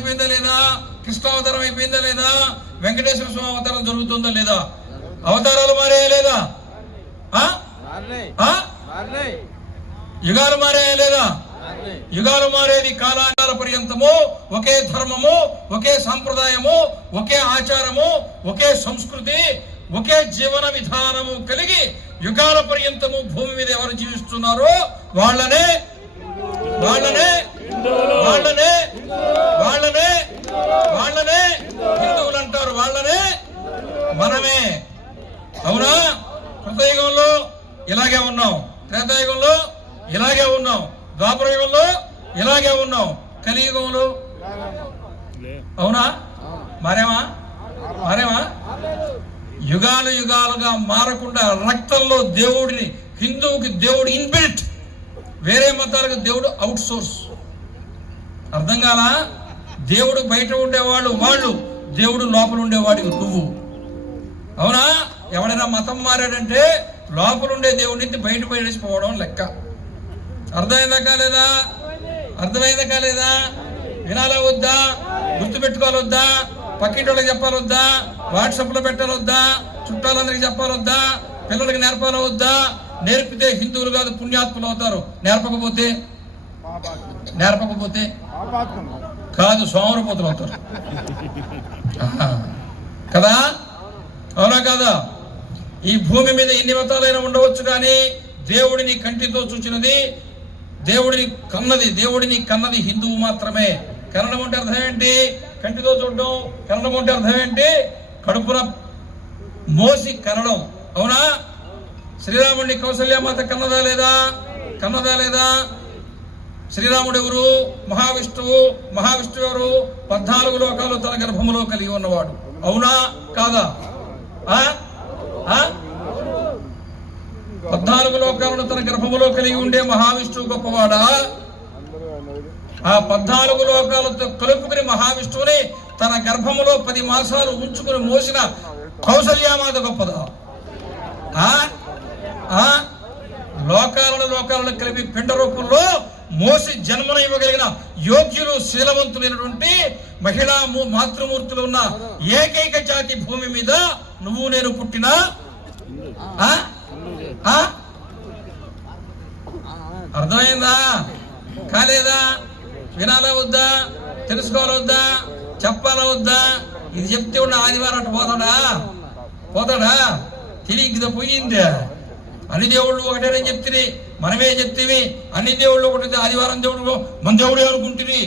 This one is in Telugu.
అయిపోయిందా లేదా? కృష్ణావతారం అయిపోయిందా లేదా? వెంకటేశ్వర స్వామి అవతారం జరుగుతుందా లేదా? అవతారాలు మారాయా లేదా? యుగాలు మారాయా లేదా? యుగాలు మారేది కాలాంతర పర్యంతము ఒకే ధర్మము, ఒకే సాంప్రదాయము, ఒకే ఆచారము, ఒకే సంస్కృతి, ఒకే జీవన విధానము కలిగి యుగాల పర్యంతము భూమి మీద ఎవరు జీవిస్తున్నారో వాళ్ళనే హిందువులు అంటారు. వాళ్ళనే మనమే. అవునా? కృతయుగంలో ఇలాగే ఉన్నాం, త్రేతాయుగంలో ఇలాగే ఉన్నాం, ద్వాపర యుగంలో ఇలాగే ఉన్నాం, కలియుగంలో అవునా? మారేమా? యుగాలు యుగాలుగా మారకుండా రక్తంలో దేవుడిని, హిందువుకి దేవుడు ఇన్బిల్ట్, వేరే మతాలకు దేవుడు అవుట్ సోర్స్. అర్థం కాలా? దేవుడు బయట ఉండేవాళ్ళు వాళ్ళు, దేవుడు లోపల ఉండేవాడు నువ్వు. అవునా? ఎవడైనా మతం మారాడంటే లోపల ఉండే దేవుడిని బయట పడేసిపోవడం లెక్క. అర్థమైందా కాలేదా? వినాలా వద్దా? గుర్తుపెట్టుకోవాలొద్దా? పక్కింటోళ్ళకి చెప్పాలొద్దా? వాట్సాప్లో పెట్టాలొద్దా? చుట్టాలందరికి చెప్పాలొద్దా? పిల్లలకి నేర్పాలవద్దా? నేర్పితే హిందువులు కాదు పుణ్యాత్ములు అవుతారు, నేర్పకపోతే కాదు సోమరపోతులు అవుతారు కదా? అవునా కాదా? ఈ భూమి మీద ఎన్ని మతాలైనా ఉండవచ్చు, కానీ దేవుడిని కంటితో చూచినది, దేవుడిని కన్నది హిందువు మాత్రమే. కన్నడం అంటే అర్థం ఏంటి? కంటితో చూడడం. కన్నడం అంటే అర్థం ఏంటి? కడుపున మోసి కనడం. అవునా? శ్రీరాముడిని కౌసల్యమాత కన్నదా లేదా? శ్రీరాముడు ఎవరు? మహావిష్ణువు ఎవరు? 14 లోకాలు తన గర్భములో కలిగి ఉన్నవాడు. అవునా కాదా? 14 లోకాలను తన గర్భములో కలిగి ఉండే మహావిష్ణువు గొప్పవాడా? ఆ 14 లోకాలతో కలుపుకుని మహావిష్ణువుని తన గర్భములో 10 మాసాలు ఉంచుకుని మోసిన కౌసల్యమాత గొప్పదా? లోకాలను కలిపి పిండ రూపంలో మోసి జన్మను ఇవ్వగలిగిన యోగ్యులు, శీలవంతులైనటువంటి మహిళా మాతృమూర్తులు ఉన్న ఏకైక జాతి భూమి మీద నువ్వు నేను పుట్టినా అర్థమైందా కాలేదా? వినాలా వద్దా? తెలుసుకోవాలా వద్దా? చెప్పాలా వద్దా? ఇది చెప్తే ఉన్న ఆదివారం అటు పోతాడా? తిరిగి పోయిందే. అన్ని దేవుళ్ళు ఒకటేనని చెప్తుంది, మనమే చెప్తేవి. అన్ని దేవుళ్ళు ఒకటి, ఆదివారం దేవుడు మన దేవుడే అనుకుంటుంది.